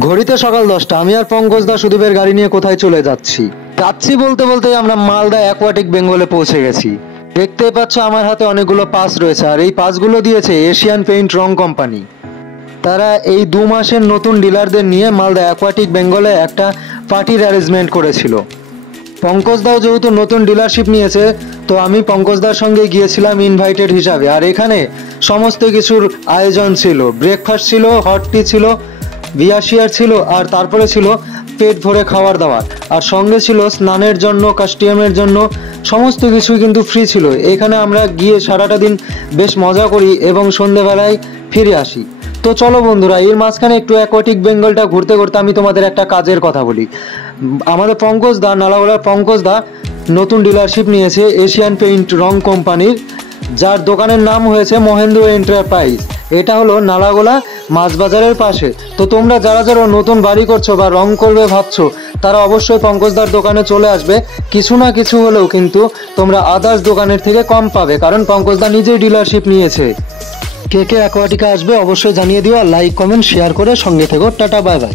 ঘড়িতে সকাল 10টা। আমি আর পঙ্কজ দা সুদীপের গাড়ি নিয়ে কোথায় চলে যাচ্ছি যাচ্ছি বলতে বলতেই আমরা মালদা অ্যাকোয়াটিক বেঙ্গলে পৌঁছে গেছি। দেখতে পাচ্ছ আমার হাতে অনেকগুলো পাস রয়েছে, আর এই পাসগুলো দিয়েছে এশিয়ান পেইন্ট রং কোম্পানি। তারা এই 2 মাসের নতুন ডিলারদের নিয়ে মালদা অ্যাকোয়াটিক বেঙ্গলে একটা পার্টির অ্যারেঞ্জমেন্ট করেছিল। পঙ্কজদাও যেহেতু নতুন ডিলারশিপ নিয়েছে, তো আমি পঙ্কজদার সঙ্গে গিয়েছিলাম ইনভাইটেড হিসাবে। আর এখানে সমস্ত কিছুর আয়োজন ছিল, ব্রেকফাস্ট ছিল, হট টি ছিল, বিয়ার ছিল, আর তারপরে ছিল পেট ভরে খাবার দাবার, আর সঙ্গে ছিল স্নানের জন্য, কাস্টিয়ামের জন্য সমস্ত কিছুই কিন্তু ফ্রি ছিল। এখানে আমরা গিয়ে সারাটা দিন বেশ মজা করি এবং সন্ধেবেলায় ফিরে আসি। তো চলো বন্ধুরা, এর মাঝখানে একটু অ্যাকোয়াটিক বেঙ্গলটা ঘুরতে ঘুরতে আমি তোমাদের একটা কাজের কথা বলি। আমাদের পঙ্কজ দা, নালাগোলার পঙ্কজ দা নতুন ডিলারশিপ নিয়েছে এশিয়ান পেইন্ট রং কোম্পানির, যার দোকানের নাম হয়েছে মহেন্দ্র এন্টারপ্রাইজ। এটা হলো নালাগোলা মাছ বাজারের পাশে। তো তোমরা যারা যারা নতুন বাড়ি করছো বা রং করবে ভাবছো, তারা অবশ্যই পঙ্কজদার দোকানে চলে আসবে। কিছু না কিছু হলেও কিন্তু তোমরা আদার্স দোকানের থেকে কম পাবে, কারণ পঙ্কজদা নিজেই ডিলারশিপ নিয়েছে। কে কে অ্যাকোয়াটিকা আসবে অবশ্যই জানিয়ে দিও, আর লাইক কমেন্ট শেয়ার করে সঙ্গে থেকো। Tata, bye bye.